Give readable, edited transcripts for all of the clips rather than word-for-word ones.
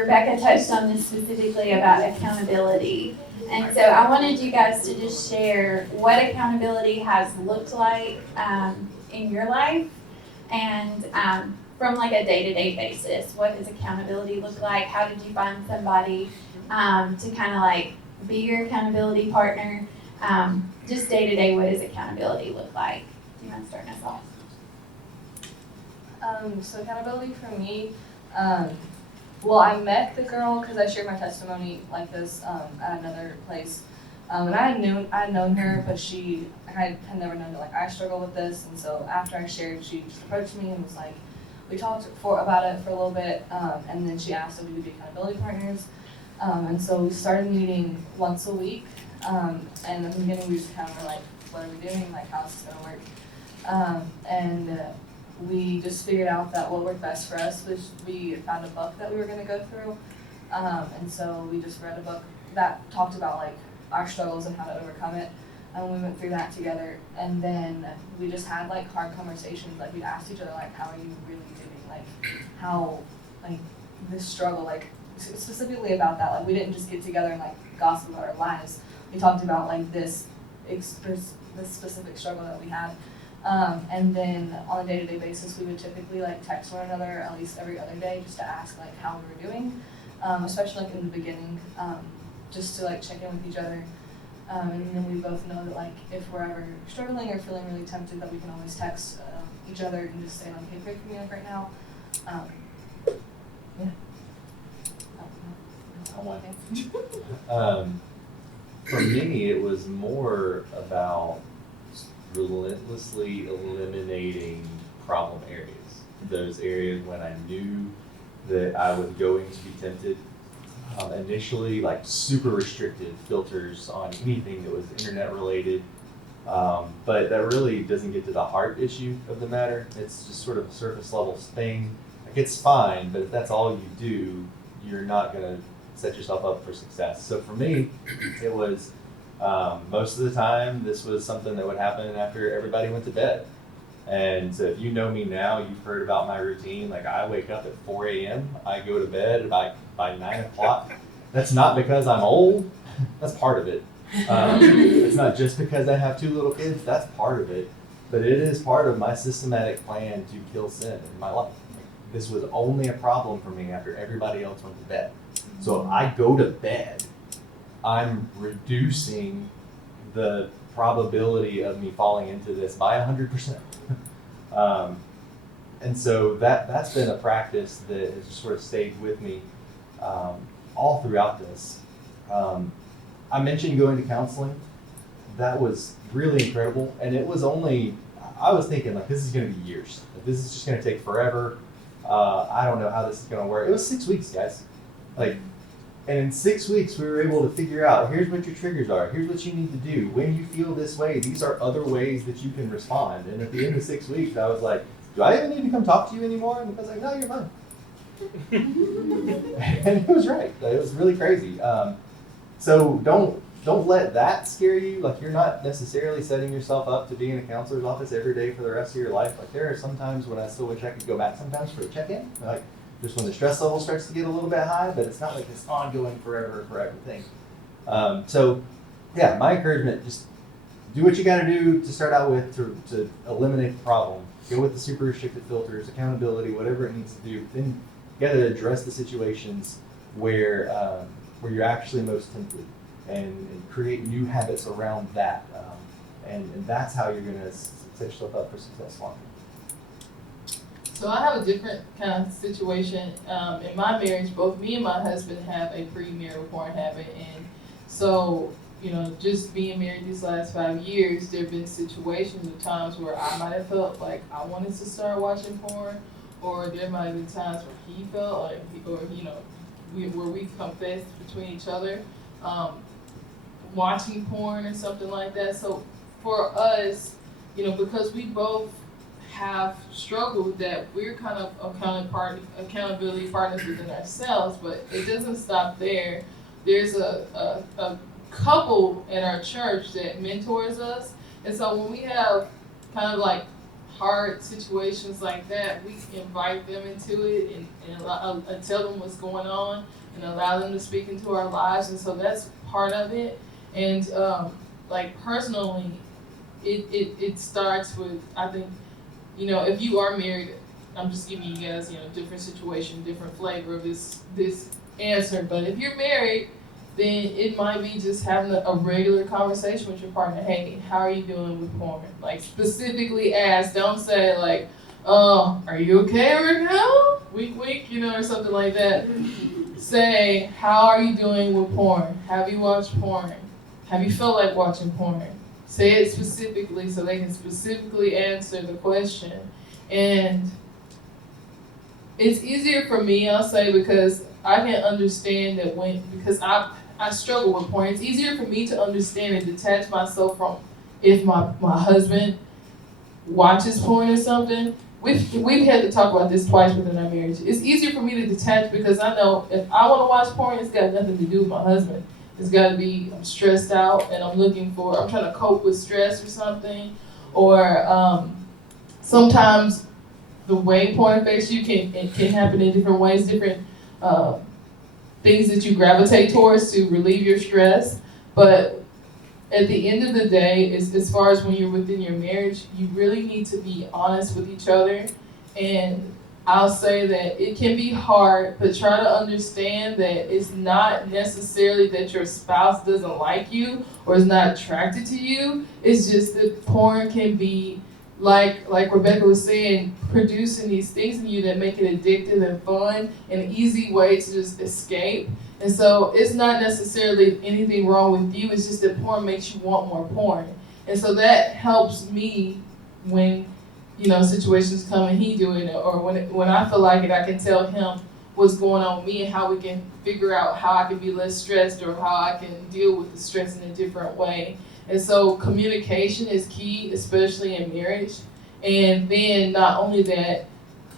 Rebecca touched on this specifically about accountability. And so I wanted you guys to just share what accountability has looked like in your life, and from like a day-to-day basis. What does accountability look like? How did you find somebody to kind of like be your accountability partner? Just day-to-day, what does accountability look like? Do you mind starting us off? So accountability for me, well, I met the girl because I shared my testimony like this at another place, and I had known her, but I had never known that like I struggle with this, and so after I shared, she just approached me and was like, we talked about it for a little bit, and then she asked if we could be accountability partners, and so we started meeting once a week, and in the beginning we just kind of were like, what are we doing? Like, how's this gonna work? And we just figured out that what worked best for us was we found a book that we were going to go through, and so we just read a book that talked about like our struggles and how to overcome it, and we went through that together, and then we just had like hard conversations. Like, we'd ask each other like, how are you really doing? Like, how, like, this struggle, like specifically about that. Like, we didn't just get together and like gossip about our lives. We talked about like this specific struggle that we had. And then on a day-to-day basis, we would typically like text one another at least every other day just to ask like how we were doing, especially like in the beginning, just to like check in with each other. And then we both know that like if we're ever struggling or feeling really tempted, that we can always text each other and just say like, hey, pray for me like right now. Yeah. That's one thing. For me, it was more about relentlessly eliminating problem areas. Those areas when I knew that I was going to be tempted. Initially, like super restricted filters on anything that was internet related. But that really doesn't get to the heart issue of the matter. It's just sort of a surface level thing. Like, it's fine, but if that's all you do, you're not gonna set yourself up for success. So for me, it was most of the time, this was something that would happen after everybody went to bed. And so if you know me now, you've heard about my routine. Like, I wake up at 4 a.m., I go to bed by 9 o'clock. That's not because I'm old, that's part of it. It's not just because I have 2 little kids, that's part of it. But it is part of my systematic plan to kill sin in my life. Like, this was only a problem for me after everybody else went to bed. So if I go to bed, I'm reducing the probability of me falling into this by 100%. And so that's been a practice that has sort of stayed with me all throughout this. I mentioned going to counseling. That was really incredible. And it was only, I was thinking like, this is going to be years. Like, this is just going to take forever. I don't know how this is going to work. It was 6 weeks, guys. Like, and in 6 weeks, we were able to figure out, here's what your triggers are. Here's what you need to do. When you feel this way, these are other ways that you can respond. And at the end of 6 weeks, I was like, do I even need to come talk to you anymore? And he was like, no, you're fine. And he was right. It was really crazy. So don't let that scare you. Like, you're not necessarily setting yourself up to be in a counselor's office every day for the rest of your life. Like, there are some times when I still wish I could go back sometimes for a check-in. Like, just when the stress level starts to get a little bit high, but it's not like this ongoing forever thing. So yeah, my encouragement, just do what you gotta do to start out with to eliminate the problem. Go with the super restricted filters, accountability, whatever it needs to do. Then you gotta address the situations where you're actually most tempted and create new habits around that. And that's how you're gonna set yourself up for success long term. So I have a different kind of situation. In my marriage, both me and my husband have a pre-marital porn habit, and so, you know, just being married these last 5 years, there have been situations or times where I might have felt like I wanted to start watching porn, or there might have been times where he felt like, or you know, where we confessed between each other, watching porn or something like that. So for us, you know, because we both have struggled, that we're kind of accountability partners within ourselves, but it doesn't stop there. There's a couple in our church that mentors us, and so when we have kind of like hard situations like that, we invite them into it and tell them what's going on and allow them to speak into our lives. And so that's part of it. And like personally, it starts with, I think, if you are married, I'm just giving you guys, different situation, different flavor of this answer. But if you're married, then it might be just having a regular conversation with your partner. Hey, how are you doing with porn? Like, specifically ask. Don't say like, are you okay right now? Wink, wink, or something like that. Say, how are you doing with porn? Have you watched porn? Have you felt like watching porn? Say it specifically so they can specifically answer the question. And it's easier for me, I'll say, because I can understand that because I struggle with porn. It's easier for me to understand and detach myself from if my husband watches porn or something. We've had to talk about this twice within our marriage. It's easier for me to detach because I know if I want to watch porn, it's got nothing to do with my husband. It's got to be, I'm stressed out and I'm trying to cope with stress or something. Or sometimes the way porn affects you it can happen in different ways, different things that you gravitate towards to relieve your stress. But at the end of the day, as far as when you're within your marriage, you really need to be honest with each other. And I'll say that it can be hard, but try to understand that it's not necessarily that your spouse doesn't like you or is not attracted to you. It's just that porn can be, like Rebecca was saying, producing these things in you that make it addictive and fun and an easy way to just escape. And so it's not necessarily anything wrong with you, it's just that porn makes you want more porn. And so that helps me when, situations come and he doing it, or when I feel like it, I can tell him what's going on with me and how we can figure out how I can be less stressed or how I can deal with the stress in a different way. And so communication is key, especially in marriage. And then not only that,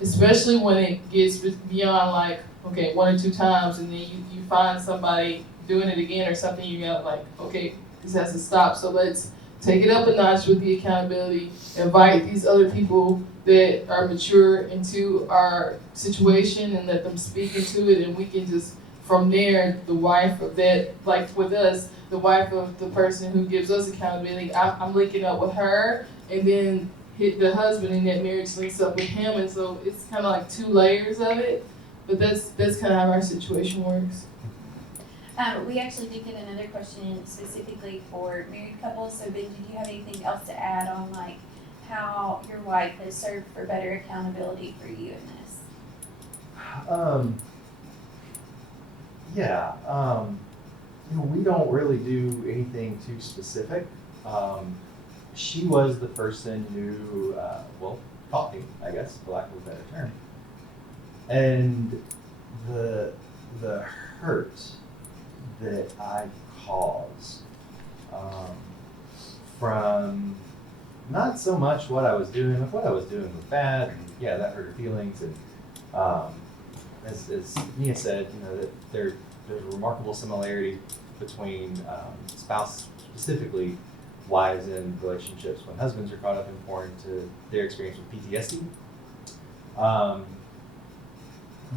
especially when it gets beyond like, okay, 1 or 2 times, and then you find somebody doing it again or something, you got like, okay, this has to stop. So let's take it up a notch with the accountability, invite these other people that are mature into our situation and let them speak into it, and we can just, from there, the wife of that, like with us, the wife of the person who gives us accountability, I'm linking up with her, and then the husband in that marriage links up with him, and so it's kind of like 2 layers of it, but that's kind of how our situation works. We actually did get another question specifically for married couples. So, Benjie, do you have anything else to add on like how your wife has served for better accountability for you in this? We don't really do anything too specific. She was the person who, taught me, I guess, for lack of a better term. And the hurt that I caused from not so much what I was doing. If what I was doing was bad, and yeah, that hurt her feelings. And as Mia said, that there's a remarkable similarity between spouse, specifically wives in relationships when husbands are caught up in porn, to their experience with PTSD.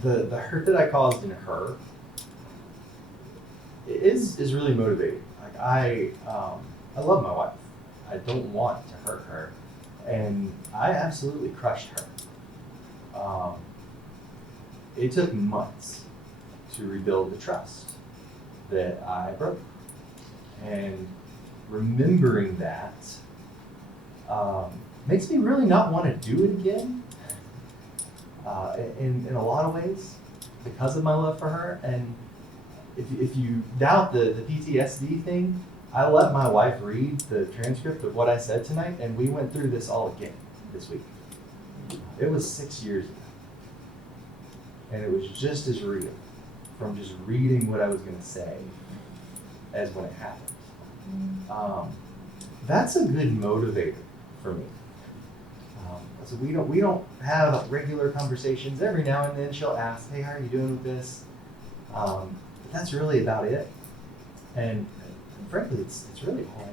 The hurt that I caused in her is really motivating. Like I love my wife. I don't want to hurt her, and I absolutely crushed her. It took months to rebuild the trust that I broke, and remembering that makes me really not want to do it again. In a lot of ways, because of my love for her. And if you doubt the PTSD thing, I let my wife read the transcript of what I said tonight, and we went through this all again this week. It was 6 years ago, and it was just as real from just reading what I was going to say as when it happened. That's a good motivator for me. So we don't have regular conversations. Every now and then she'll ask, "Hey, how are you doing with this?" But that's really about it. And frankly, it's really all I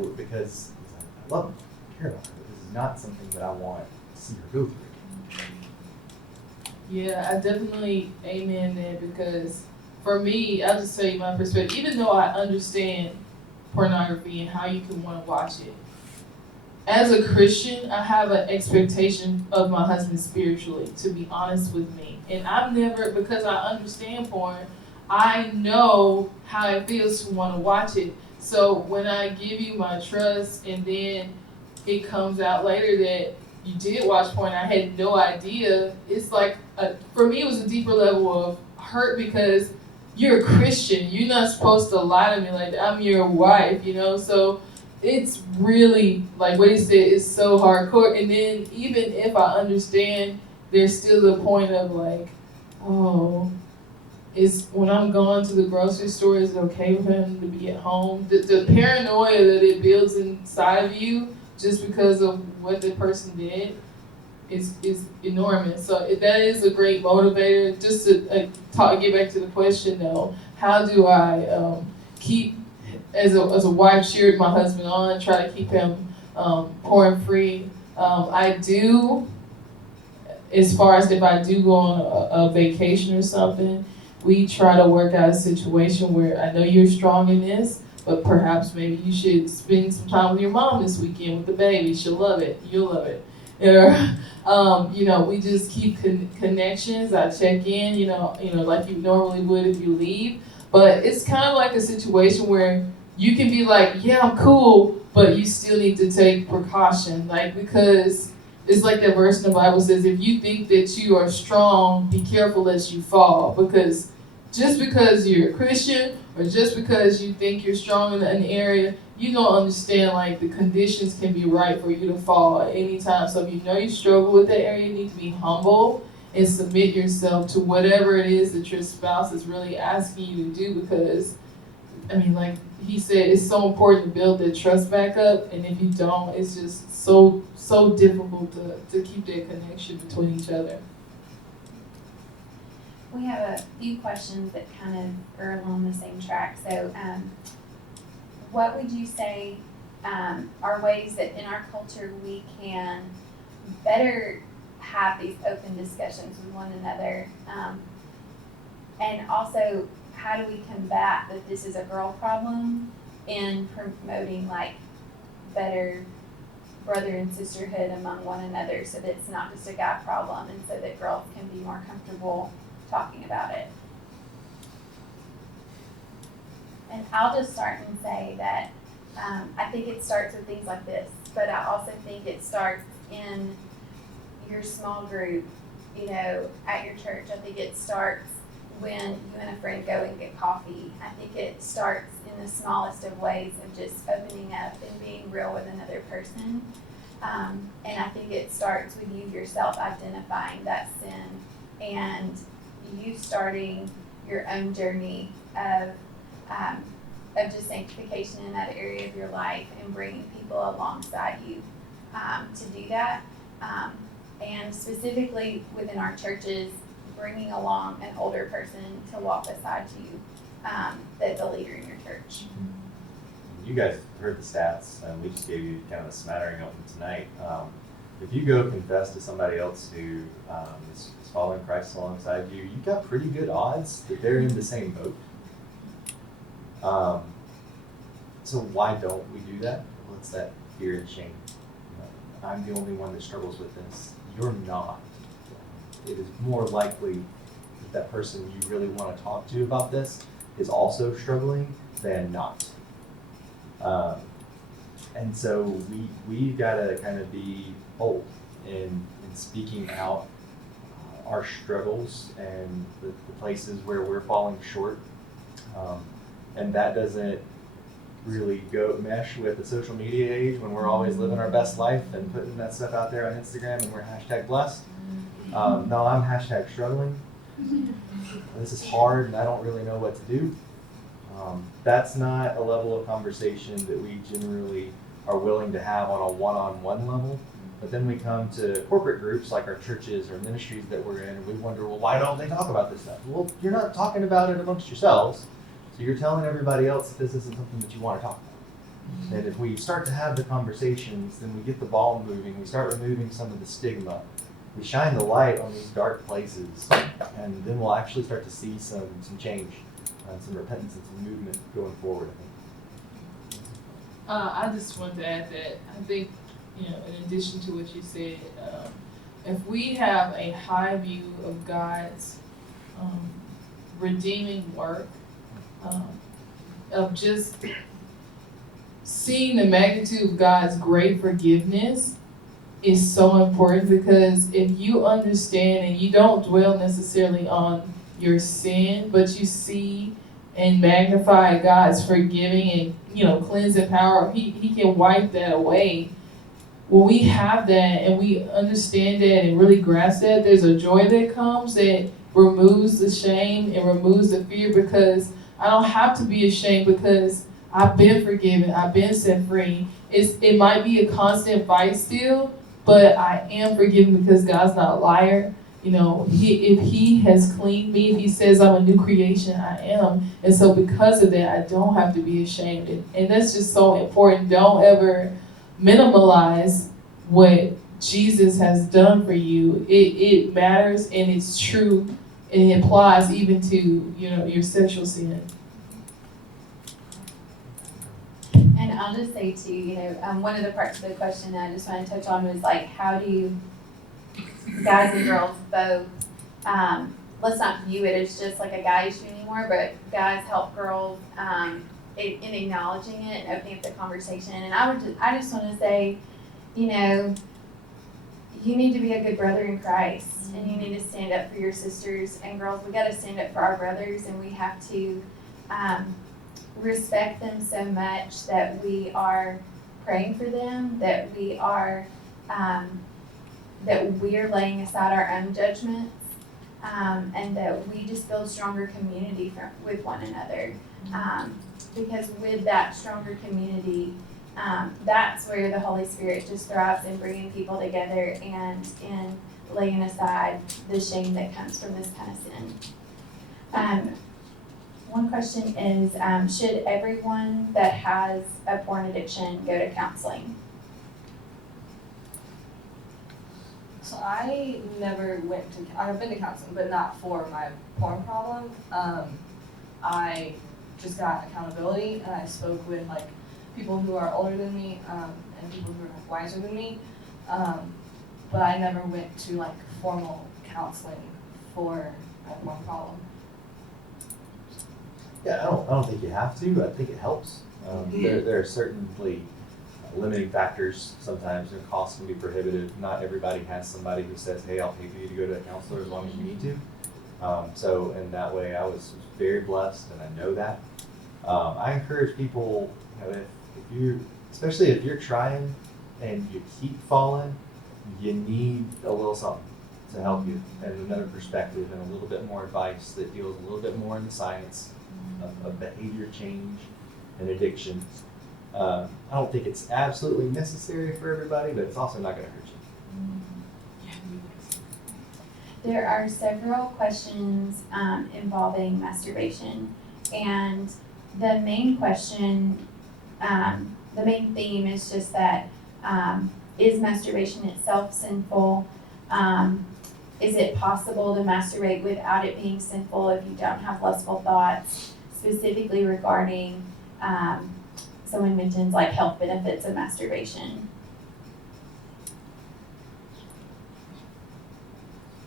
need because I love her, care about her. This is not something that I want to see her go through. Yeah, I definitely amen that, because for me, I'll just tell you my perspective. Even though I understand pornography and how you can want to watch it, as a Christian, I have an expectation of my husband spiritually, to be honest with me. And I've never, because I understand porn, I know how it feels to want to watch it. So when I give you my trust and then it comes out later that you did watch porn, I had no idea, it's like, for me, it was a deeper level of hurt, because you're a Christian. You're not supposed to lie to me like that. I'm your wife, you know? So it's really, like what he said, it's so hardcore. And then even if I understand, there's still the point of like, oh, is when I'm going to the grocery store, is it okay for him to be at home? The paranoia that it builds inside of you just because of what the person did is enormous. So that is a great motivator. Just to get back to the question though, how do I keep, as a wife, cheered my husband on, try to keep him porn free? I do, as far as if I do go on a vacation or something, we try to work out a situation where I know you're strong in this, but perhaps maybe you should spend some time with your mom this weekend with the baby. She'll love it. You'll love it. Or, we just keep connections. I check in, like you normally would if you leave. But it's kind of like a situation where you can be like, yeah, I'm cool, but you still need to take precaution, because it's like that verse in the Bible says, if you think that you are strong, be careful lest you fall. Because just because you're a Christian or just because you think you're strong in an area, you don't understand like the conditions can be right for you to fall at any time. So if you know you struggle with that area, you need to be humble and submit yourself to whatever it is that your spouse is really asking you to do. Because, like he said, it's so important to build that trust back up. And if you don't, it's just so difficult to keep that connection between each other. We have a few questions that kind of are along the same track. So, what would you say are ways that in our culture we can better have these open discussions with one another? And also, how do we combat that this is a girl problem in promoting like better brother and sisterhood among one another, so that it's not just a guy problem, and so that girls can be more comfortable talking about it? And I'll just start and say that I think it starts with things like this, but I also think it starts in your small group, at your church. I think it starts when you and a friend go and get coffee. I think it starts in the smallest of ways of just opening up and being real with another person. And I think it starts with you yourself identifying that sin and you starting your own journey of just sanctification in that area of your life and bringing people alongside you to do that. And specifically within our churches, bringing along an older person to walk beside you that's a leader in your church. You guys heard the stats, and we just gave you kind of a smattering of them tonight. If you go confess to somebody else who is following Christ alongside you, you've got pretty good odds that they're in the same boat. So why don't we do that? What's that fear and shame? I'm the only one that struggles with this. You're not. It is more likely that that person you really want to talk to about this is also struggling than not. And so we've got to kind of be bold in speaking out our struggles and the places where we're falling short. And that doesn't really go mesh with the social media age when we're always living our best life and putting that stuff out there on Instagram and we're #blessed. No, I'm #struggling. This is hard and I don't really know what to do. That's not a level of conversation that we generally are willing to have on a one-on-one level. But then we come to corporate groups like our churches or ministries that we're in, and we wonder, well, why don't they talk about this stuff? Well, you're not talking about it amongst yourselves, so you're telling everybody else that this isn't something that you want to talk And if we start to have the conversations, then we get the ball moving, we start removing some of the stigma. We shine the light on these dark places, and then we'll actually start to see some change, some repentance and some movement going forward, I think. I just wanted to add that I think, in addition to what you said, if we have a high view of God's redeeming work, of just seeing the magnitude of God's great forgiveness is so important, because if you understand and you don't dwell necessarily on your sin, but you see and magnify God's forgiving and cleansing power, he can wipe that away. When we have that and we understand that and really grasp that, there's a joy that comes that removes the shame and removes the fear, because I don't have to be ashamed because I've been forgiven, I've been set free. It might be a constant fight still, but I am forgiven because God's not a liar. If he has cleaned me, if he says I'm a new creation, I am. And so because of that, I don't have to be ashamed. And that's just so important. Don't ever minimalize what Jesus has done for you. It matters, and it's true, and it applies even to, your sexual sin. And I'll just say too, one of the parts of the question that I just want to touch on was like, how do you, guys and girls both, let's not view it as just like a guy issue anymore, but guys help girls in acknowledging it and opening up the conversation. And I just want to say, you need to be a good brother in Christ, and you need to stand up for your sisters and girls. We got to stand up for our brothers, and we have to respect them so much that we are praying for them, that we are laying aside our own judgments, and that we just build stronger community with one another. Because with that stronger community, that's where the Holy Spirit just thrives in bringing people together and in laying aside the shame that comes from this kind of sin. One question is, should everyone that has a porn addiction go to counseling? So I never I've been to counseling, but not for my porn problem. I just got accountability, and I spoke with people who are older than me, and people who are wiser than me. But I never went to formal counseling for my porn problem. Yeah, I don't think you have to. I think it helps. There are certainly limiting factors. Sometimes the costs can be prohibitive. Not everybody has somebody who says, "Hey, I'll pay for you to go to a counselor as long as you need to." So in that way, I was very blessed, and I know that. I encourage people, especially if you're trying and you keep falling, you need a little something to help you, and another perspective, and a little bit more advice that deals a little bit more in the science of behavior change and addiction. I don't think it's absolutely necessary for everybody, but it's also not going to hurt you. There are several questions involving masturbation, and the main question, the main theme is just that, is masturbation itself sinful? Is it possible to masturbate without it being sinful if you don't have lustful thoughts? Specifically regarding, someone mentions health benefits of masturbation.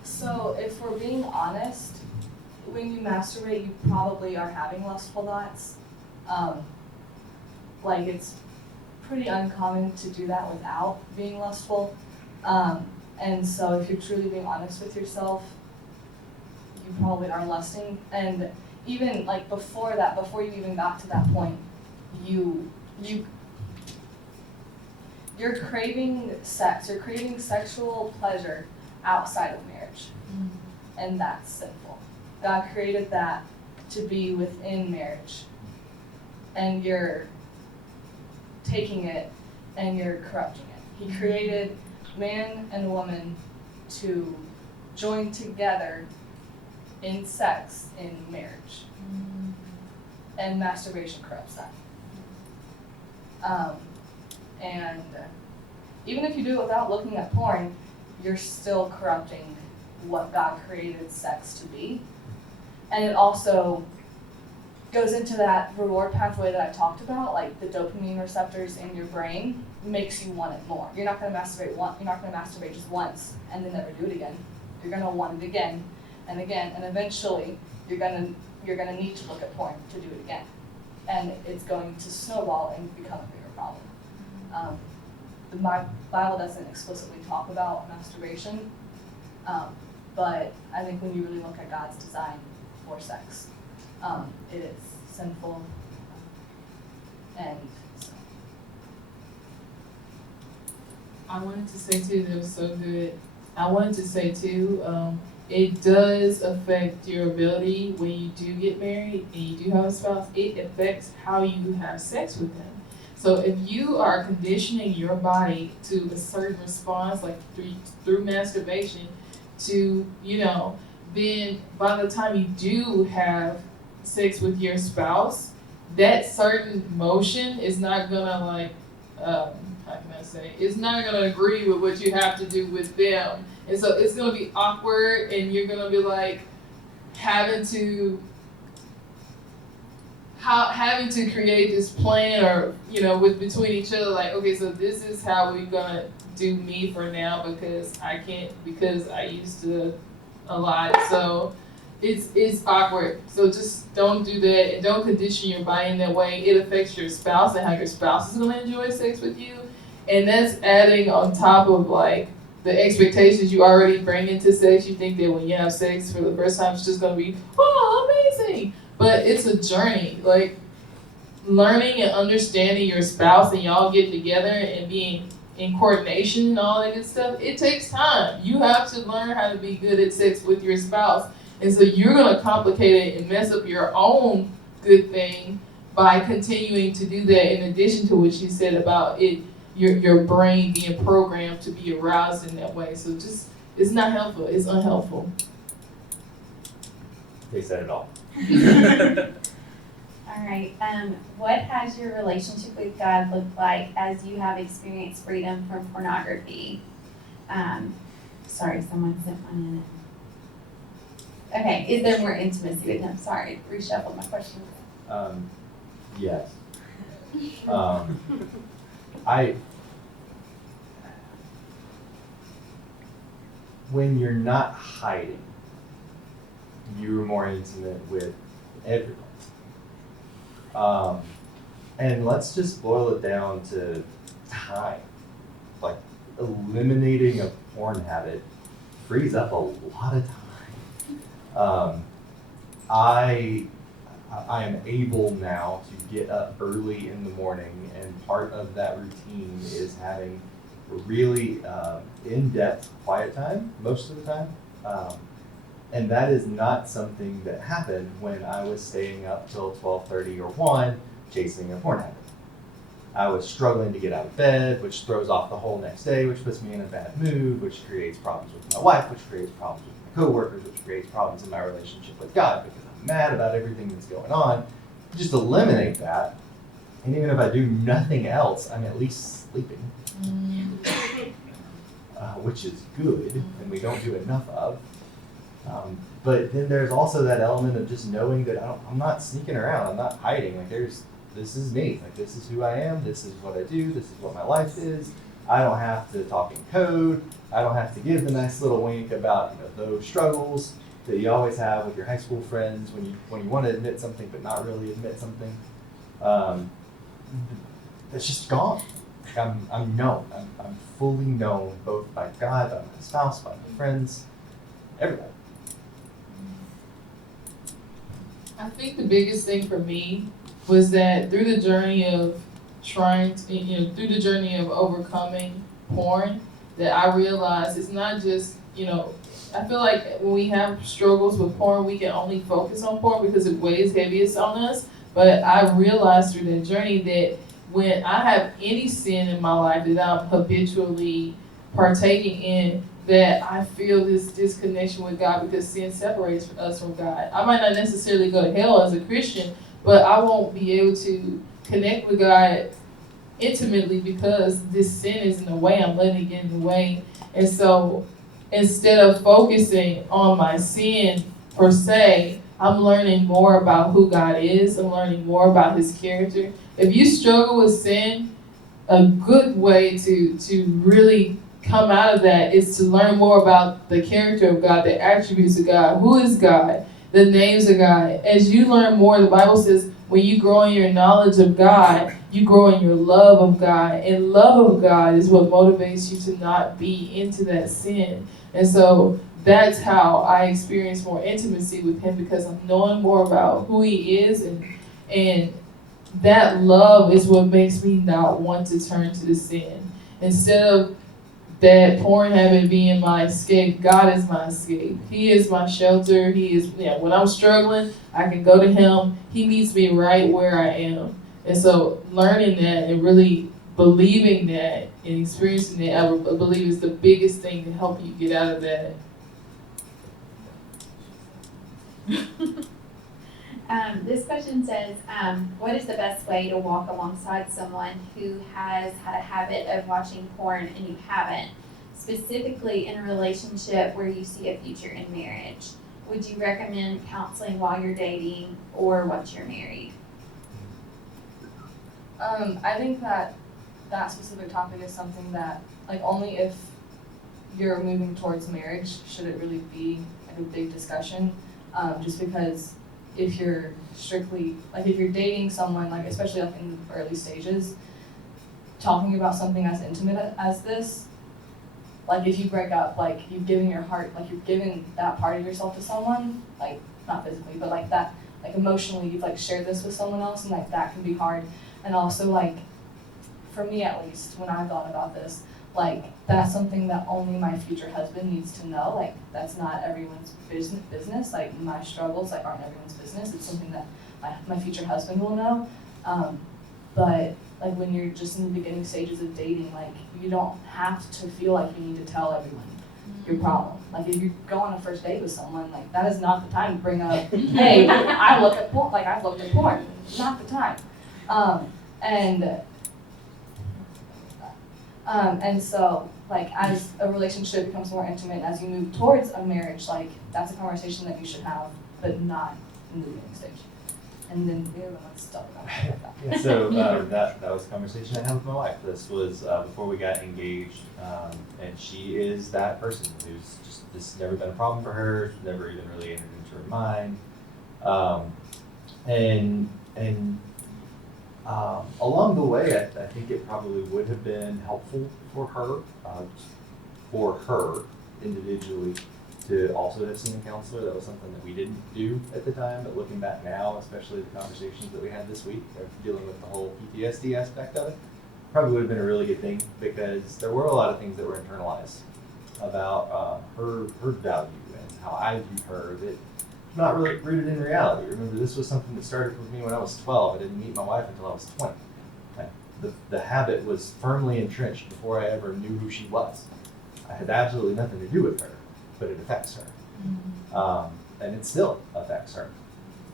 So if we're being honest, when you masturbate, you probably are having lustful thoughts. It's pretty uncommon to do that without being lustful. And so if you're truly being honest with yourself, you probably are lusting. And even before that, before you even got to that point, you're craving sex, you're craving sexual pleasure outside of marriage. And that's sinful. God created that to be within marriage. And you're taking it and you're corrupting it. He created man and woman to join together in sex in marriage. And masturbation corrupts that. And even if you do it without looking at porn, you're still corrupting what God created sex to be. And it also goes into that reward pathway that I talked about, like the dopamine receptors in your brain makes you want it more. You're not gonna masturbate just once and then never do it again. You're gonna want it again and again, and eventually you're gonna need to look at porn to do it again. And it's going to snowball and become a bigger problem. My Bible doesn't explicitly talk about masturbation, but I think when you really look at God's design for sex, it is sinful, and so. I wanted to say too, that was so good. I wanted to say too, it does affect your ability when you do get married and you do have a spouse. It affects how you have sex with them. So if you are conditioning your body to a certain response, like through masturbation, to, then by the time you do have sex with your spouse, that certain motion is not gonna it's not gonna agree with what you have to do with them. And so it's gonna be awkward, and you're gonna be like having to create this plan, or between each other, like, okay, so this is how we're gonna do me for now, because I used to a lot. So it's awkward. So just don't do that, and don't condition your body in that way. It affects your spouse and how your spouse is gonna enjoy sex with you. And that's adding on top of like the expectations you already bring into sex. You think that when you have sex for the first time, it's just gonna be, oh, amazing. But it's a journey, like learning and understanding your spouse, and y'all get together and being in coordination and all that good stuff. It takes time. You have to learn how to be good at sex with your spouse. And so you're gonna complicate it and mess up your own good thing by continuing to do that, in addition to what you said about it, your brain being programmed to be aroused in that way. So just, it's not helpful, it's unhelpful. They said it all. All right. What has your relationship with God looked like as you have experienced freedom from pornography? Sorry, someone sent one in. Okay. Is there more intimacy with Him? Sorry, reshuffled my questions. Yes. When you're not hiding, you're more intimate with everyone. And let's just boil it down to time. Like, eliminating a porn habit frees up a lot of time. I am able now to get up early in the morning, and part of that routine is having a really in-depth quiet time most of the time. And that is not something that happened when I was staying up till 12:30 or 1 chasing a porn habit. I was struggling to get out of bed, which throws off the whole next day, which puts me in a bad mood, which creates problems with my wife, which creates problems with my coworkers, which creates problems in my relationship with God, because I'm mad about everything that's going on. Just eliminate that, and even if I do nothing else, I'm at least sleeping, which is good, and we don't do enough of. But then there's also that element of just knowing that I'm not sneaking around, I'm not hiding. Like, this is me, like, this is who I am, this is what I do, this is what my life is. I don't have to talk in code. I don't have to give the nice little wink about those struggles that you always have with your high school friends when you want to admit something but not really admit something. That's just gone. Like, I'm known. I'm fully known, both by God, by my spouse, by my friends, everybody. I think the biggest thing for me was that through the journey of through the journey of overcoming porn, that I realized it's not just, I feel like when we have struggles with porn, we can only focus on porn because it weighs heaviest on us. But I realized through the journey that when I have any sin in my life that I'm habitually partaking in, that I feel this disconnection with God, because sin separates us from God. I might not necessarily go to hell as a Christian, but I won't be able to connect with God intimately because this sin is in the way. I'm letting it get in the way. And so instead of focusing on my sin per se, I'm learning more about who God is. I'm learning more about his character. If you struggle with sin, a good way to really come out of that is to learn more about the character of God, the attributes of God, who is God, the names of God. As you learn more, the Bible says when you grow in your knowledge of God, you grow in your love of God. And love of God is what motivates you to not be into that sin. And so that's how I experience more intimacy with him, because I'm knowing more about who he is, and that love is what makes me not want to turn to the sin. Instead of that porn habit being my escape, God is my escape. He is my shelter. He is, when I'm struggling, I can go to him. He meets me right where I am. And so learning that and really believing that and experiencing that, I believe is the biggest thing to help you get out of that. This question says, what is the best way to walk alongside someone who has had a habit of watching porn and you haven't, specifically in a relationship where you see a future in marriage? Would you recommend counseling while you're dating or once you're married? I think that specific topic is something that, like, only if you're moving towards marriage should it really be like a big discussion. Just because if you're strictly, like, if you're dating someone, like, especially like in the early stages, talking about something as intimate as this, like, if you break up, like, you've given your heart, like, you've given that part of yourself to someone, like, not physically, but like that, like, emotionally, you've like shared this with someone else, and like that can be hard. And also, like, for me at least, when I thought about this, like, that's something that only my future husband needs to know. Like, that's not everyone's business. Like, my struggles, like, aren't everyone's business. It's something that my future husband will know. But, like, when you're just in the beginning stages of dating, like, you don't have to feel like you need to tell everyone your problem. Like, if you go on a first date with someone, like, that is not the time to bring up, hey, I look at porn. Like, I've looked at porn. Not the time. And so, like, as a relationship becomes more intimate, as you move towards a marriage, like, that's a conversation that you should have, but not in the beginning stage. And then the other one, let's talk about that. Yeah, so that was a conversation I had with my wife. This was before we got engaged, and she is that person who's just, this has never been a problem for her, never even really entered into her mind. Along the way, I think it probably would have been helpful for her individually, to also have seen a counselor. That was something that we didn't do at the time, but looking back now, especially the conversations that we had this week, dealing with the whole PTSD aspect of it, probably would have been a really good thing, because there were a lot of things that were internalized about her value and how I viewed her that not really rooted in reality. Remember, this was something that started with me when I was 12. I didn't meet my wife until I was 20. The habit was firmly entrenched before I ever knew who she was. I had absolutely nothing to do with her, but it affects her. Mm-hmm. And it still affects her.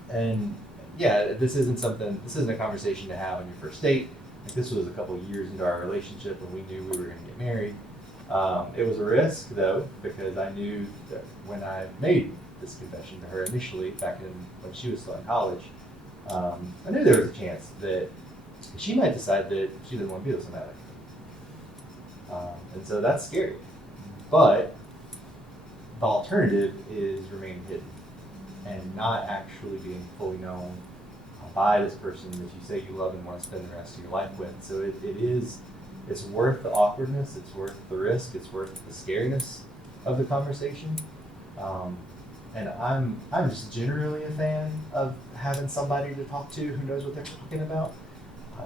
And yeah, this isn't a conversation to have on your first date. Like, this was a couple of years into our relationship when we knew we were going to get married. It was a risk, though, because I knew that when I made this confession to her initially, back when she was still in college, I knew there was a chance that she might decide that she didn't want to be with somebody like me. And so that's scary. But the alternative is remaining hidden and not actually being fully known by this person that you say you love and want to spend the rest of your life with. So it's worth the awkwardness, it's worth the risk, it's worth the scariness of the conversation. And I'm just generally a fan of having somebody to talk to who knows what they're talking about.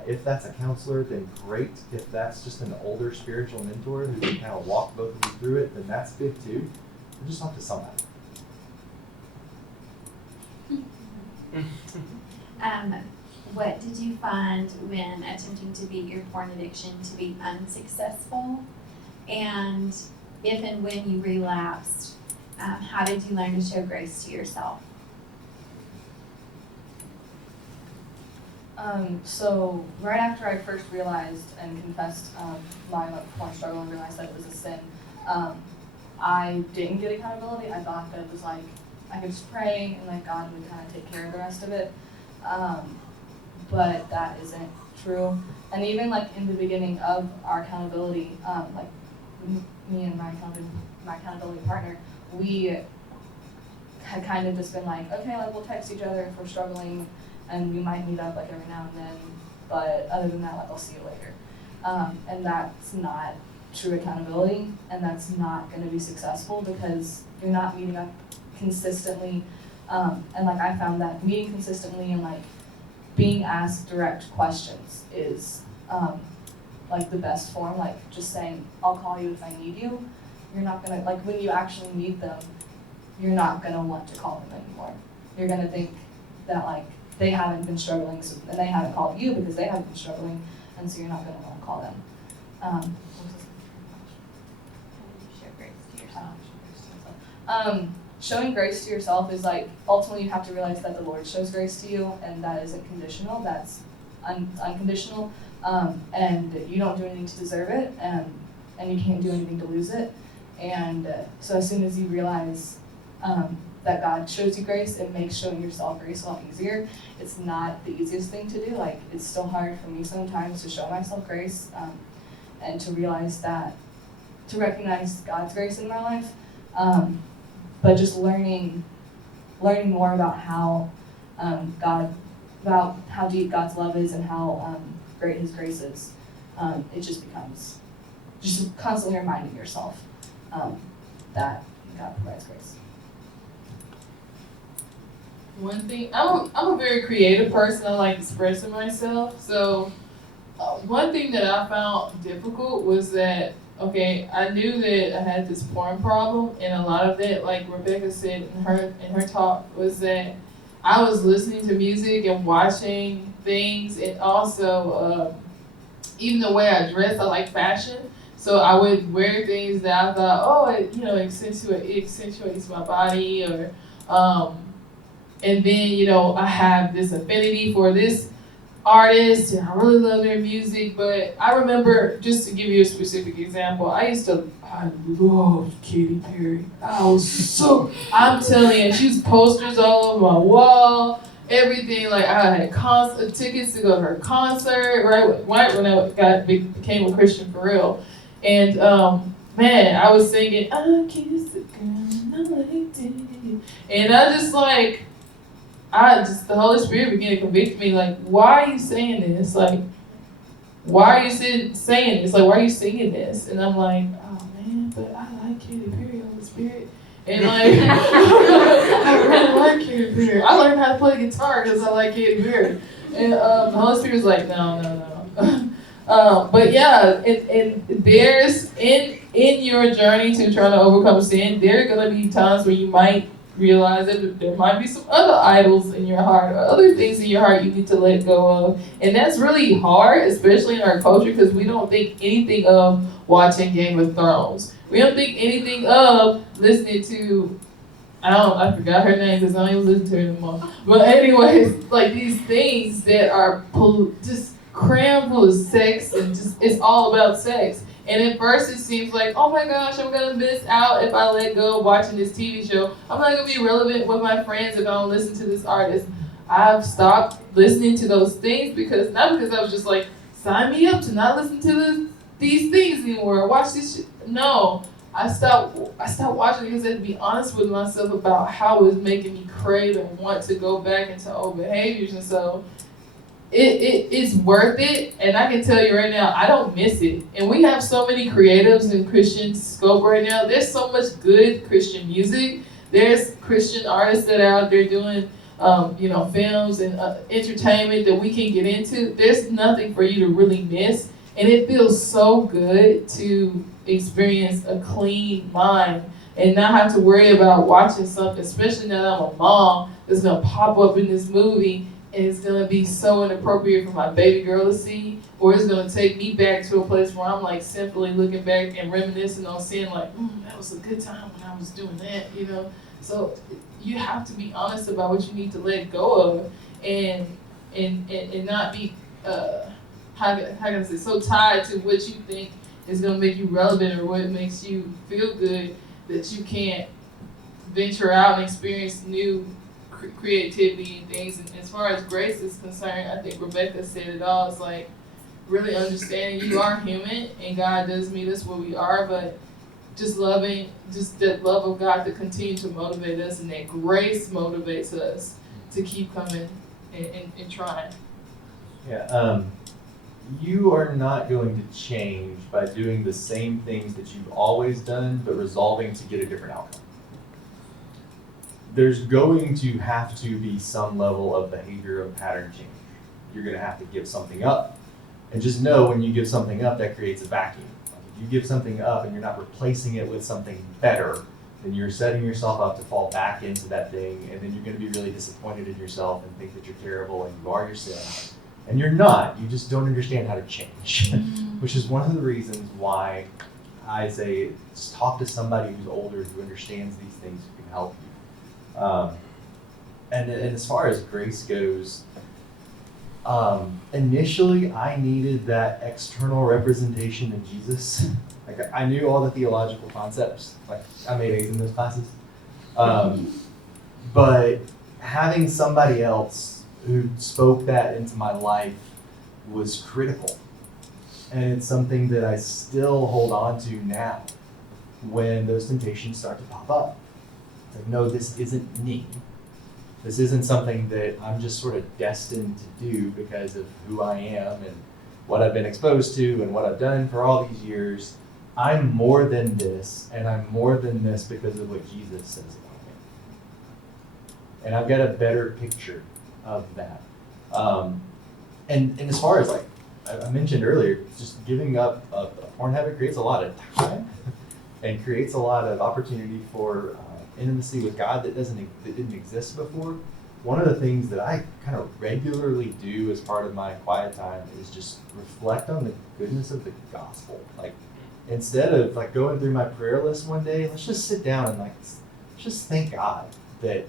If that's a counselor, then great. If that's just an older spiritual mentor who can kind of walk both of you through it, then that's good too. But just talk to somebody. What did you find when attempting to beat your porn addiction to be unsuccessful? And if and when you relapsed, how did you learn to show grace to yourself? So right after I first realized and confessed my porn struggle and realized that it was a sin, I didn't get accountability. I thought that it was like I could just pray and like God would kind of take care of the rest of it. But that isn't true. And even like in the beginning of our accountability, like me and my accountability partner, we had kind of just been like, okay, like we'll text each other if we're struggling, and we might meet up like every now and then. But other than that, like I'll see you later. And that's not true accountability, and that's not going to be successful because you're not meeting up consistently. And like I found that meeting consistently and like being asked direct questions is like the best form. Like just saying, I'll call you if I need you. You're not gonna, like when you actually need them, you're not gonna want to call them anymore. You're gonna think that like they haven't been struggling, so, and they haven't called you because they haven't been struggling, and so you're not gonna want to call them. Show grace to yourself. Showing grace to yourself is like ultimately you have to realize that the Lord shows grace to you, and that isn't conditional. That's unconditional, and you don't do anything to deserve it, and you can't do anything to lose it. And so as soon as you realize that God shows you grace, it makes showing yourself grace a lot easier. It's not the easiest thing to do. Like it's still hard for me sometimes to show myself grace, and to realize that, to recognize God's grace in my life. But just learning more about how about how deep God's love is and how great His grace is. It just becomes just constantly reminding yourself that God provides grace. One thing, I'm a very creative person. I like expressing myself. So one thing that I found difficult was that, okay, I knew that I had this porn problem, and a lot of that, like Rebecca said in her talk, was that I was listening to music and watching things, and also even the way I dress, I like fashion. So I would wear things that I thought, oh, it accentuates my body, or and then I have this affinity for this artist, and I really love their music. But I remember, just to give you a specific example, I loved Katy Perry. I'm telling you, she's posters all over my wall, everything. Like I had tickets to go to her concert right when I became a Christian for real. And man, I was singing, I kissed a girl like this. And the Holy Spirit began to convict me, like, why are you saying this? Like, why are you saying this? Like, why are you singing this? And I'm like, oh man, but I like Katy Perry, Holy Spirit. And like, I really like Katy Perry. I learned how to play guitar because I like Katy Perry. And the Holy Spirit was like, no. But yeah, and there's in your journey to trying to overcome sin, there are gonna be times where you might realize that there might be some other idols in your heart, or other things in your heart you need to let go of. And that's really hard, especially in our culture, because we don't think anything of watching Game of Thrones. We don't think anything of listening to, I forgot her name because I don't even listen to her anymore. But anyways, like these things that are just crammed full of sex, and just it's all about sex. And at first it seems like, oh my gosh, I'm gonna miss out if I let go of watching this TV show. I'm not gonna be relevant with my friends if I don't listen to this artist. I've stopped listening to those things not because I was just like, sign me up to not listen to these things anymore. Watch this shit. No, I stopped watching it because I had to be honest with myself about how it was making me crave and want to go back into old behaviors. And so it's worth it, and I can tell you right now, I don't miss it. And we have so many creatives in Christian scope right now. There's so much good Christian music. There's Christian artists that are out there doing, films and entertainment that we can get into. There's nothing for you to really miss, and it feels so good to experience a clean mind and not have to worry about watching something, especially now that I'm a mom, that's gonna pop up in this movie. And it's gonna be so inappropriate for my baby girl to see, or it's gonna take me back to a place where I'm like simply looking back and reminiscing on seeing like, that was a good time when I was doing that, So you have to be honest about what you need to let go of. And and not be how can I say, so tied to what you think is gonna make you relevant or what makes you feel good that you can't venture out and experience new creativity and things. And as far as grace is concerned, I think Rebecca said it all. It's like really understanding you are human and God does meet us where we are, but just loving, just that love of God to continue to motivate us, and that grace motivates us to keep coming and trying. Yeah, you are not going to change by doing the same things that you've always done, but resolving to get a different outcome. There's going to have to be some level of behavioral pattern change. You're going to have to give something up. And just know when you give something up, that creates a vacuum. Like if you give something up and you're not replacing it with something better, then you're setting yourself up to fall back into that thing, and then you're going to be really disappointed in yourself and think that you're terrible and you are your sin. And you're not. You just don't understand how to change, which is one of the reasons why I say just talk to somebody who's older, who understands these things, who can help you. And as far as grace goes, initially I needed that external representation of Jesus. Like I knew all the theological concepts. Like I made A's in those classes. But having somebody else who spoke that into my life was critical. And it's something that I still hold on to now when those temptations start to pop up. It's like, no, this isn't me. This isn't something that I'm just sort of destined to do because of who I am and what I've been exposed to and what I've done for all these years. I'm more than this, and I'm more than this because of what Jesus says about me. And I've got a better picture of that. And as far as like I mentioned earlier, just giving up a porn habit creates a lot of time and creates a lot of opportunity for intimacy with God that didn't exist before. One of the things that I kind of regularly do as part of my quiet time is just reflect on the goodness of the gospel. Like instead of like going through my prayer list one day, let's just sit down and like let's just thank God that,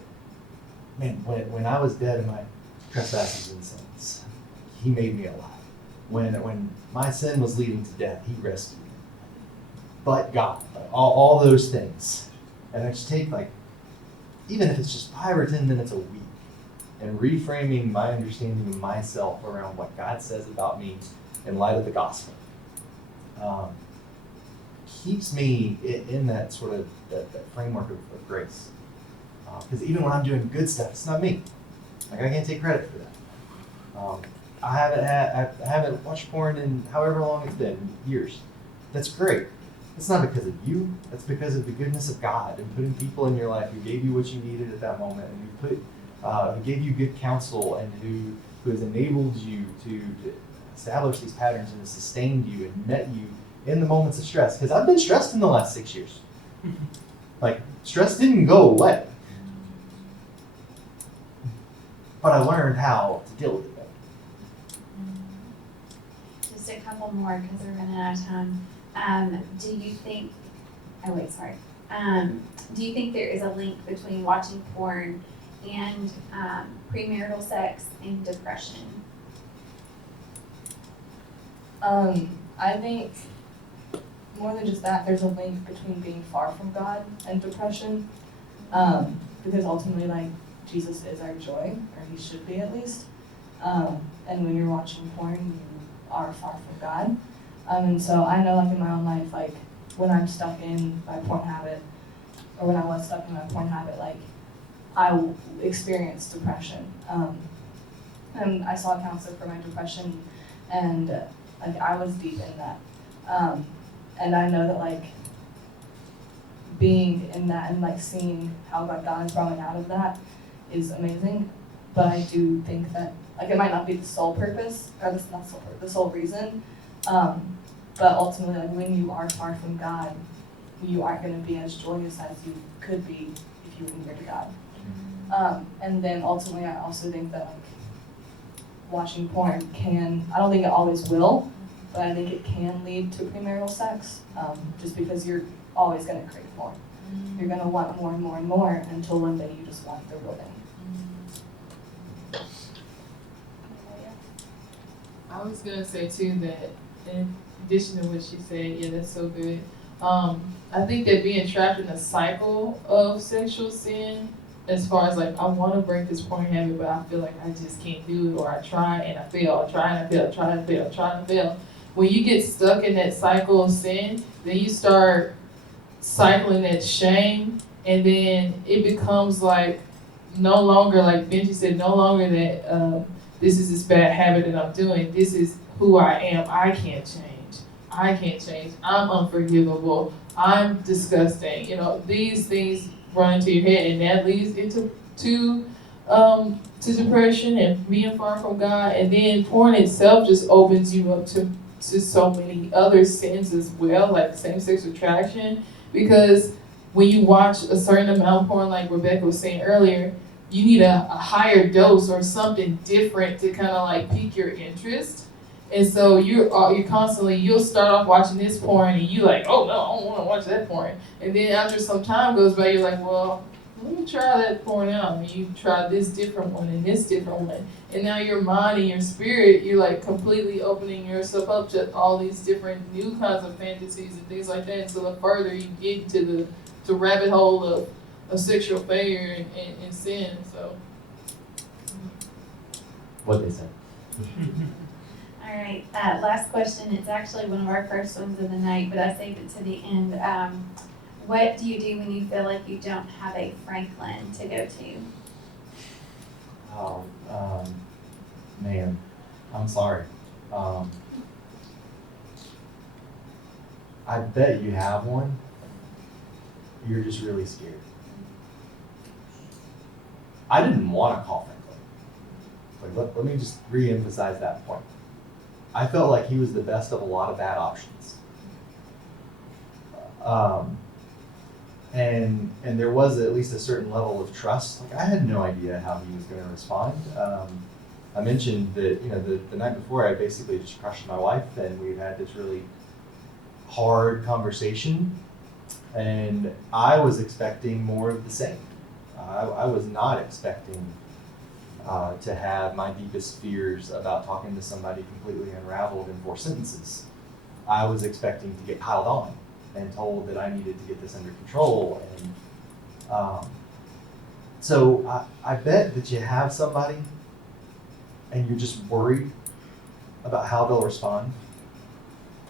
man, when I was dead in my trespasses and sins, he made me alive. When my sin was leading to death, he rescued me. But God, like all those things. And I just take like, even if it's just 5 or 10 minutes a week, and reframing my understanding of myself around what God says about me in light of the gospel, keeps me in that sort of that framework of grace. Because even when I'm doing good stuff, it's not me. Like I can't take credit for that. I haven't watched porn in however long it's been, years. That's great. It's not because of you. That's because of the goodness of God and putting people in your life who gave you what you needed at that moment, and who gave you good counsel, and who has enabled you to establish these patterns and has sustained you and met you in the moments of stress. Because I've been stressed in the last 6 years. Like stress didn't go away. But I learned how to deal with it better. Just a couple more because we're running out of time. Do you think there is a link between watching porn and premarital sex and depression? I think more than just that, there's a link between being far from God and depression. Because ultimately, like, Jesus is our joy, or he should be at least. And when you're watching porn, you are far from God. And so I know, like, in my own life, like, when I'm stuck in my porn habit, or when I was stuck in my porn habit, like, I experienced depression. And I saw a counselor for my depression, and like, I was deep in that. And I know that, like, being in that and, like, seeing how God has brought me out of that is amazing. But I do think that, like, it might not be the sole purpose, or the sole reason. But ultimately, like, when you are far from God, you aren't going to be as joyous as you could be if you were near to God. And then ultimately, I also think that, like, watching porn I don't think it always will, but I think it can lead to premarital sex, just because you're always going to crave more. You're going to want more and more and more until one day you just want the real thing. I was gonna say too that in addition to what she said, yeah, that's so good. I think that being trapped in a cycle of sexual sin, as far as like I want to break this porn habit, but I feel like I just can't do it, or I try and I fail, I try and I fail, I try and I fail, I try and I fail. When you get stuck in that cycle of sin, then you start cycling that shame, and then it becomes like no longer, like Benjie said, no longer that this is this bad habit that I'm doing. This is who I am. I can't change. I can't change. I'm unforgivable. I'm disgusting. You know, these things run into your head, and that leads into to depression and being far from God. And then porn itself just opens you up to so many other sins as well, like same-sex attraction. Because when you watch a certain amount of porn, like Rebecca was saying earlier, you need a higher dose or something different to kind of like pique your interest. And so you're constantly, you'll start off watching this porn and you like, oh no, I don't want to watch that porn. And then after some time goes by, you're like, well, let me try that porn out. And you try this different one and this different one. And now your mind and your spirit, you're like completely opening yourself up to all these different new kinds of fantasies and things like that. And so the further you get into the rabbit hole of sexual failure and sin, so. What they said. All right, last question. It's actually one of our first ones of the night, but I saved it to the end. What do you do when you feel like you don't have a Franklin to go to? Oh, man, I'm sorry. I bet you have one. You're just really scared. I didn't want to call Franklin. Like, let me just re-emphasize that point. I felt like he was the best of a lot of bad options. And there was at least a certain level of trust. Like, I had no idea how he was going to respond. I mentioned that, you know, the night before I basically just crushed my wife, and we had this really hard conversation, and I was expecting more of the same. I was not expecting to have my deepest fears about talking to somebody completely unraveled in 4 sentences. I was expecting to get piled on and told that I needed to get this under control. And so I bet that you have somebody and you're just worried about how they'll respond.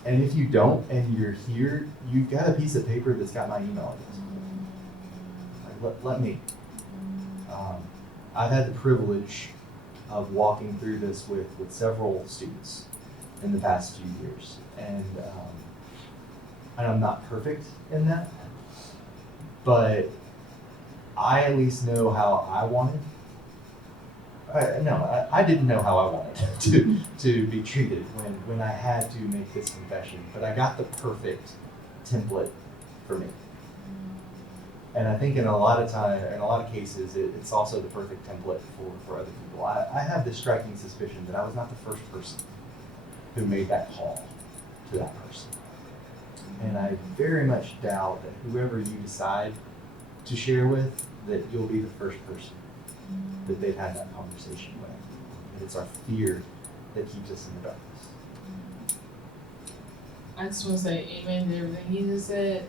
And if you don't and you're here, you've got a piece of paper that's got my email address. Like, let me. I've had the privilege of walking through this with several students in the past few years. And I'm not perfect in that, but I at least know how I wanted. I didn't know how I wanted to be treated when I had to make this confession, but I got the perfect template for me. And I think in a lot of cases, it's also the perfect template for other people. I have this striking suspicion that I was not the first person who made that call to that person. And I very much doubt that whoever you decide to share with, that you'll be the first person that they've had that conversation with. And it's our fear that keeps us in the darkness. I just want to say amen to everything he just said.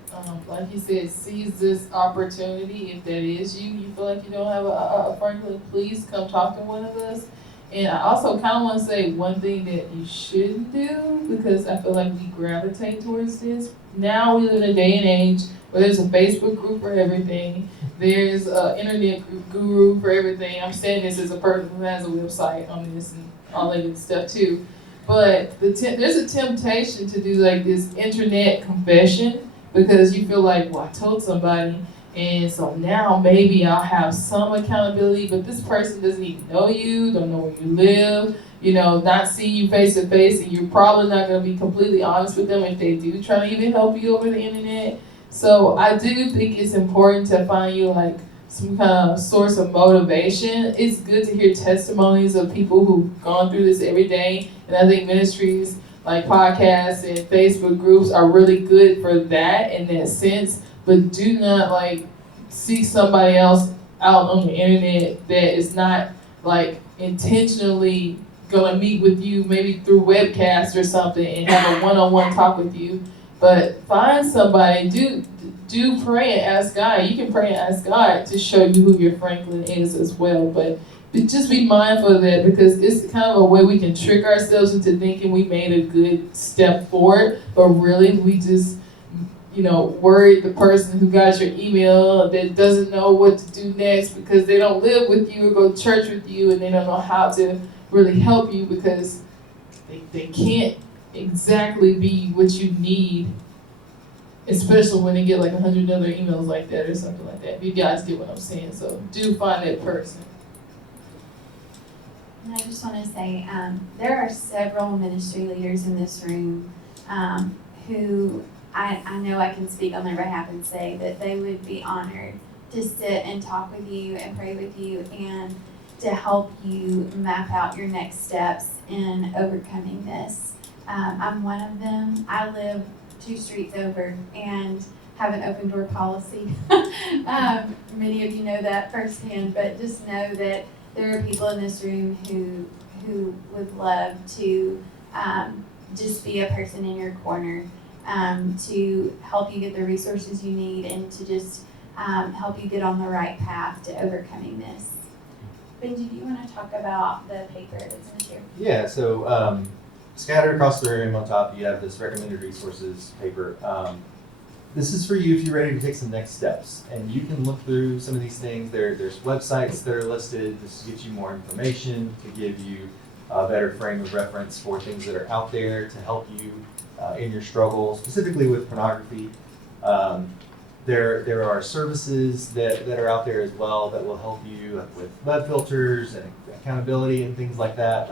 Like he said, seize this opportunity. If that is you feel like you don't have a Franklin, please come talk to one of us. And I also kind of want to say one thing that you shouldn't do, because I feel like we gravitate towards this. Now we live in a day and age where there's a Facebook group for everything. There's an internet guru for everything. I'm saying this as a person who has a website on this and all that good stuff too. But there's a temptation to do like this internet confession because you feel like, well, I told somebody, and so now maybe I'll have some accountability, but this person doesn't even know you, don't know where you live, you know, not seeing you face to face, and you're probably not going to be completely honest with them if they do try to even help you over the internet. So I do think it's important to find you like some kind of source of motivation. It's good to hear testimonies of people who've gone through this every day. And I think ministries like podcasts and Facebook groups are really good for that in that sense. But do not like seek somebody else out on the internet that is not like intentionally gonna meet with you maybe through webcast or something and have a one-on-one talk with you. But find somebody, do pray and ask God. You can pray and ask God to show you who your Franklin is as well. But just be mindful of that, because it's kind of a way we can trick ourselves into thinking we made a good step forward, but really we just, worried the person who got your email that doesn't know what to do next because they don't live with you or go to church with you, and they don't know how to really help you because they can't exactly be what you need, especially when they get like 100 other emails like that or something like that. You guys get what I'm saying. So do find that person. And I just want to say, there are several ministry leaders in this room who I know I can speak on their behalf and say that they would be honored to sit and talk with you and pray with you and to help you map out your next steps in overcoming this. I'm one of them. I live 2 streets over and have an open door policy. Many of you know that firsthand, but just know that there are people in this room who would love to just be a person in your corner, to help you get the resources you need and to just help you get on the right path to overcoming this. Benjie, do you want to talk about the paper that's in the chair? Yeah, so scattered across the room on top, you have this recommended resources paper. This is for you if you're ready to take some next steps. And you can look through some of these things. There's websites that are listed. This gives you more information to give you a better frame of reference for things that are out there to help you in your struggle, specifically with pornography. There are services that are out there as well that will help you with web filters and accountability and things like that.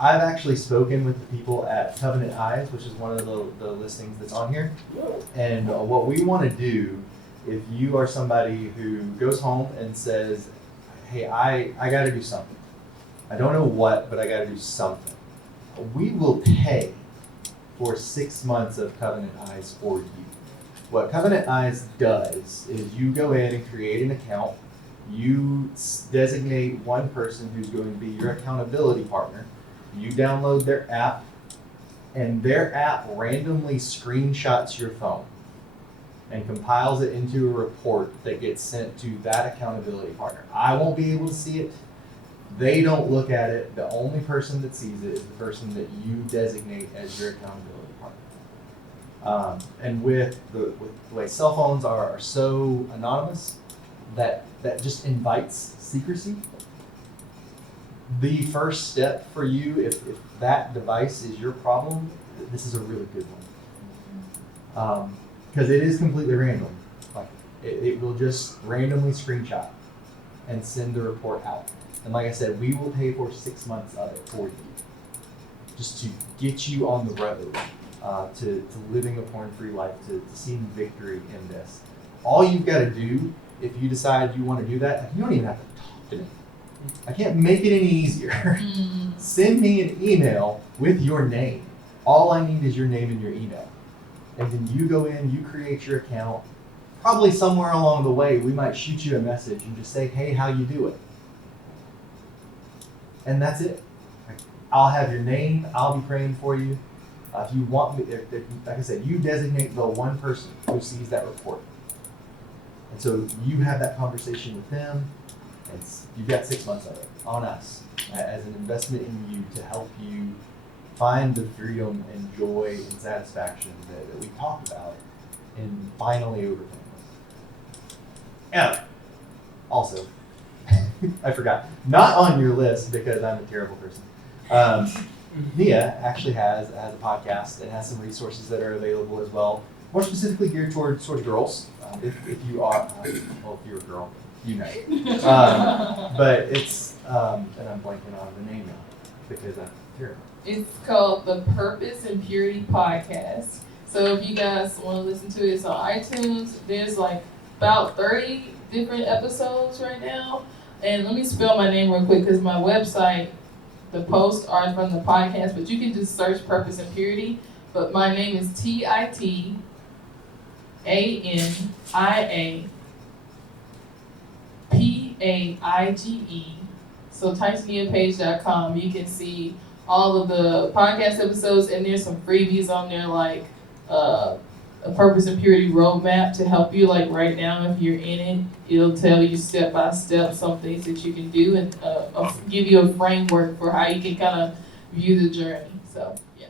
I've actually spoken with the people at Covenant Eyes, which is one of the listings that's on here. And what we want to do, if you are somebody who goes home and says, hey, I got to do something. I don't know what, but I got to do something. We will pay for 6 months of Covenant Eyes for you. What Covenant Eyes does is you go in and create an account. You designate one person who's going to be your accountability partner. You download their app, and their app randomly screenshots your phone and compiles it into a report that gets sent to that accountability partner. I won't be able to see it. They don't look at it. The only person that sees it is the person that you designate as your accountability partner. And with the way cell phones are so anonymous, that just invites secrecy. The first step for you, if that device is your problem, this is a really good one. Because it is completely random. Like it will just randomly screenshot and send the report out. And like I said, we will pay for 6 months of it for you, just to get you on the road to living a porn-free life, to seeing victory in this. All you've got to do, if you decide you want to do that, you don't even have to talk to me. I can't make it any easier. Send me an email with your name. All I need is your name and your email. And then you go in, you create your account. Probably somewhere along the way, we might shoot you a message and just say, hey, how you doing? And that's it. I'll have your name. I'll be praying for you. If you want me, like I said, you designate the one person who sees that report. And so you have that conversation with them. You've got 6 months of it on us as an investment in you to help you find the freedom and joy and satisfaction that we talked about and finally overcome this. And also, I forgot, not on your list because I'm a terrible person. Nia actually has a podcast and has some resources that are available as well, more specifically geared towards girls. If you are, well, if you're a girl, you know. But it's, and I'm blanking on the name now because I'm terrible. It's called the Purpose and Purity Podcast. So if you guys want to listen to it, it's on iTunes. There's like about 30 different episodes right now. And let me spell my name real quick because my website, the posts are from the podcast, but you can just search Purpose and Purity. But my name is Titania Paige So TitaniaPaige.com, you can see all of the podcast episodes, and there's some freebies on there like a purpose and purity roadmap to help you. Like right now, if you're in it, it'll tell you step by step some things that you can do and give you a framework for how you can kind of view the journey. So yeah.